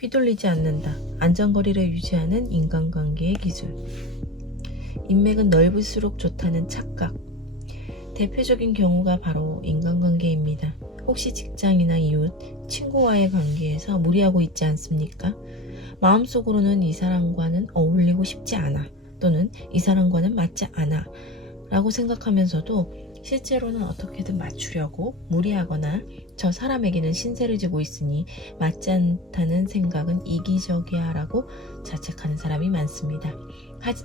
휘둘리지 않는다. 안전거리를 유지하는 인간관계의 기술. 인맥은 넓을수록 좋다는 착각. 대표적인 경우가 바로 인간관계입니다. 혹시 직장이나 이웃, 친구와의 관계에서 무리하고 있지 않습니까? 마음속으로는 이 사람과는 어울리고 싶지 않아, 또는 이 사람과는 맞지 않아 라고 생각하면서도 실제로는 어떻게든 맞추려고 무리하거나 저 사람에게는 신세를 지고 있으니 맞지 않다는 생각은 이기적이야 라고 자책하는 사람이 많습니다.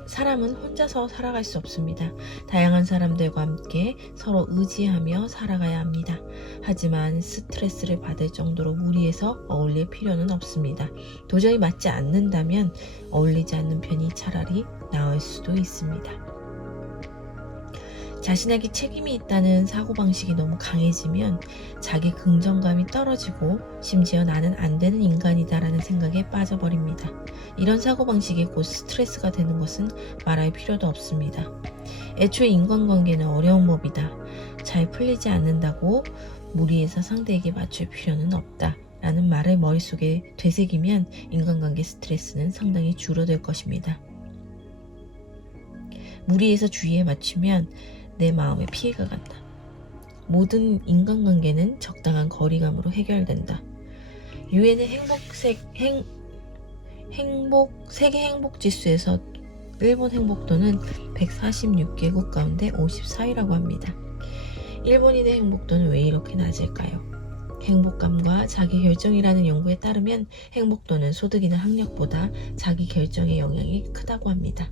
사람은 혼자서 살아갈 수 없습니다. 다양한 사람들과 함께 서로 의지하며 살아가야 합니다. 하지만 스트레스를 받을 정도로 무리해서 어울릴 필요는 없습니다. 도저히 맞지 않는다면 어울리지 않는 편이 차라리 나을 수도 있습니다. 자신에게 책임이 있다는 사고방식이 너무 강해지면 자기 긍정감이 떨어지고 심지어 나는 안 되는 인간이다라는 생각에 빠져버립니다. 이런 사고방식이 곧 스트레스가 되는 것은 말할 필요도 없습니다. 애초에 인간관계는 어려운 법이다. 잘 풀리지 않는다고 무리해서 상대에게 맞출 필요는 없다. 라는 말을 머릿속에 되새기면 인간관계 스트레스는 상당히 줄어들 것입니다. 무리해서 주의에 맞추면 내 마음에 피해가 간다. 모든 인간관계는 적당한 거리감으로 해결된다. 유엔의 세계 행복지수에서 일본 행복도는 146개국 가운데 54위라고 합니다. 일본인의 행복도는 왜 이렇게 낮을까요? 행복감과 자기결정이라는 연구에 따르면 행복도는 소득이나 학력보다 자기결정의 영향이 크다고 합니다.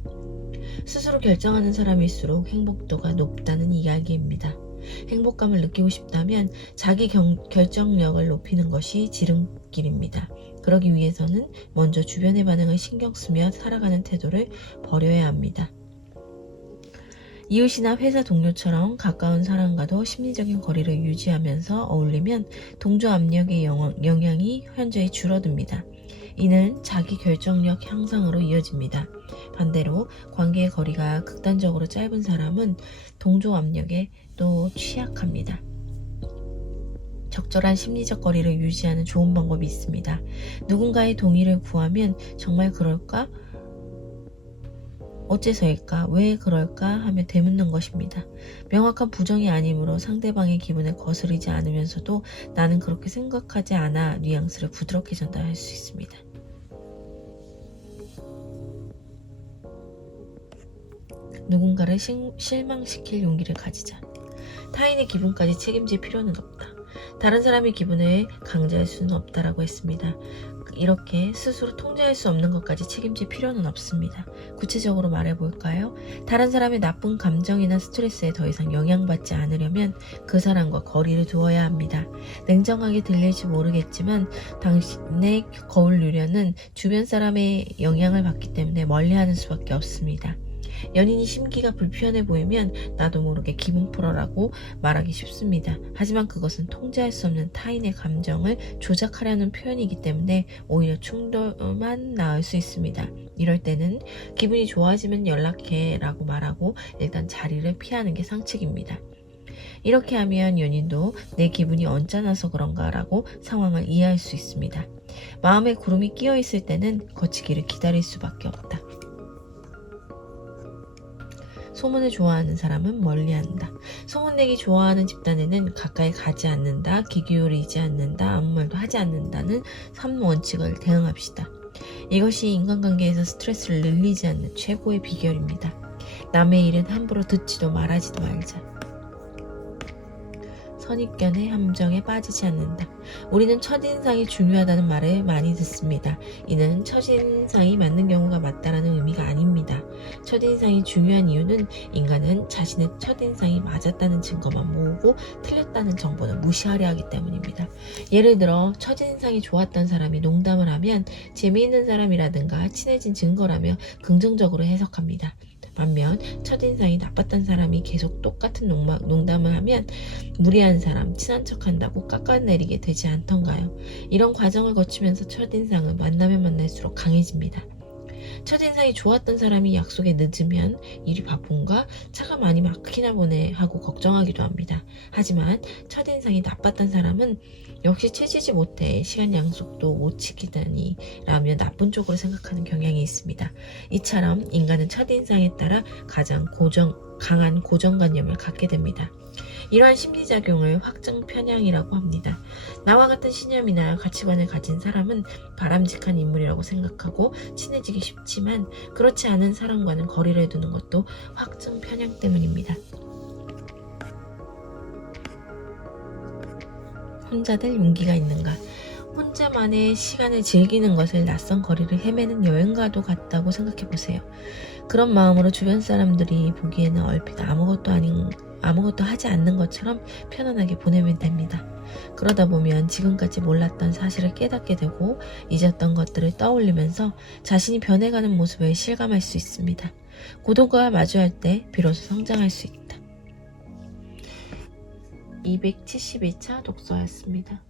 스스로 결정하는 사람일수록 행복도가 높다는 이야기입니다. 행복감을 느끼고 싶다면 자기 결정력을 높이는 것이 지름길입니다. 그러기 위해서는 먼저 주변의 반응을 신경 쓰며 살아가는 태도를 버려야 합니다. 이웃이나 회사 동료처럼 가까운 사람과도 심리적인 거리를 유지하면서 어울리면 동조 압력의 영향이 현저히 줄어듭니다. 이는 자기 결정력 향상으로 이어집니다. 반대로 관계의 거리가 극단적으로 짧은 사람은 동조 압력에 또 취약합니다. 적절한 심리적 거리를 유지하는 좋은 방법이 있습니다. 누군가의 동의를 구하면 정말 그럴까? 어째서일까? 왜 그럴까? 하며 되묻는 것입니다. 명확한 부정이 아니므로 상대방의 기분을 거스르지 않으면서도 나는 그렇게 생각하지 않아 뉘앙스를 부드럽게 전달할 수 있습니다. 누군가를 실망시킬 용기를 가지자. 타인의 기분까지 책임질 필요는 없다. 다른 사람의 기분을 강제할 수는 없다라고 했습니다. 이렇게 스스로 통제할 수 없는 것까지 책임질 필요는 없습니다. 구체적으로 말해볼까요? 다른 사람의 나쁜 감정이나 스트레스에 더 이상 영향받지 않으려면 그 사람과 거리를 두어야 합니다. 냉정하게 들릴지 모르겠지만 당신의 거울류려는 주변 사람의 영향을 받기 때문에 멀리하는 수밖에 없습니다. 연인이 심기가 불편해 보이면 나도 모르게 기분 풀어라고 말하기 쉽습니다. 하지만 그것은 통제할 수 없는 타인의 감정을 조작하려는 표현이기 때문에 오히려 충돌만 낳을 수 있습니다. 이럴 때는 기분이 좋아지면 연락해 라고 말하고 일단 자리를 피하는 게 상책입니다. 이렇게 하면 연인도 내 기분이 언짢아서 그런가 라고 상황을 이해할 수 있습니다. 마음에 구름이 끼어 있을 때는 거치기를 기다릴 수밖에 없다. 소문을 좋아하는 사람은 멀리한다. 소문내기 좋아하는 집단에는 가까이 가지 않는다, 귀 기울이지 않는다, 아무 말도 하지 않는다는 3원칙을 대응합시다. 이것이 인간관계에서 스트레스를 늘리지 않는 최고의 비결입니다. 남의 일은 함부로 듣지도 말하지도 말자. 선입견의 함정에 빠지지 않는다. 우리는 첫인상이 중요하다는 말을 많이 듣습니다. 이는 첫인상이 맞는 경우가 맞다라는 의미가 아닙니다. 첫인상이 중요한 이유는 인간은 자신의 첫인상이 맞았다는 증거만 모으고 틀렸다는 정보는 무시하려 하기 때문입니다. 예를 들어 첫인상이 좋았던 사람이 농담을 하면 재미있는 사람이라든가 친해진 증거라며 긍정적으로 해석합니다. 반면 첫인상이 나빴던 사람이 계속 똑같은 농담을 하면 무리한 사람, 친한 척한다고 깎아내리게 되지 않던가요? 이런 과정을 거치면서 첫인상은 만나면 만날수록 강해집니다. 첫인상이 좋았던 사람이 약속에 늦으면 일이 바쁜가? 차가 많이 막히나 보네 하고 걱정하기도 합니다. 하지만 첫인상이 나빴던 사람은 역시 채지지 못해 시간 약속도 못 지키다니 라며 나쁜 쪽으로 생각하는 경향이 있습니다. 이처럼 인간은 첫인상에 따라 가장 강한 고정관념을 갖게 됩니다. 이러한 심리작용을 확증 편향이라고 합니다. 나와 같은 신념이나 가치관을 가진 사람은 바람직한 인물이라고 생각하고 친해지기 쉽지만 그렇지 않은 사람과는 거리를 두는 것도 확증 편향 때문입니다. 혼자들 용기가 있는가? 혼자만의 시간을 즐기는 것을 낯선 거리를 헤매는 여행과도 같다고 생각해보세요. 그런 마음으로 주변 사람들이 보기에는 얼핏 아무것도 하지 않는 것처럼 편안하게 보내면 됩니다. 그러다 보면 지금까지 몰랐던 사실을 깨닫게 되고 잊었던 것들을 떠올리면서 자신이 변해가는 모습을 실감할 수 있습니다. 고독과 마주할 때 비로소 성장할 수 있다. 271차 독서였습니다.